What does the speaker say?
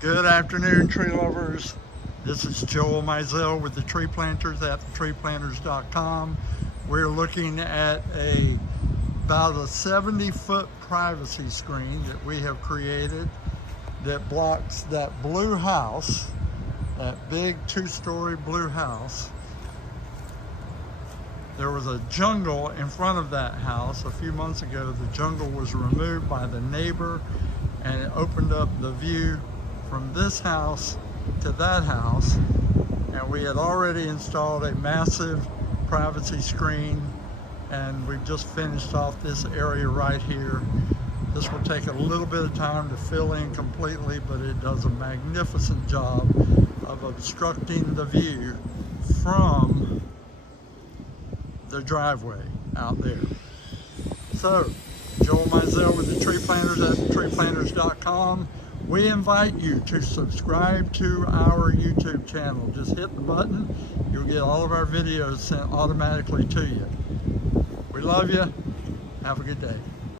Good afternoon, tree lovers. This is Joel Mizell with the Tree Planters at thetreeplanters.com. We're looking at about a 70-foot privacy screen that we have created that blocks that blue house, that big two-story blue house. There was a jungle in front of that house a few months ago. The jungle was removed by the neighbor, and it opened up the view from this house to that house. And we had already installed a massive privacy screen, and we've just finished off this area right here. This will take a little bit of time to fill in completely, but it does a magnificent job of obstructing the view from the driveway out there. So, Joel Mizell with the Tree Planters at treeplanters.com. We invite you to subscribe to our YouTube channel. Just hit the button. You'll get all of our videos sent automatically to you. We love you. Have a good day.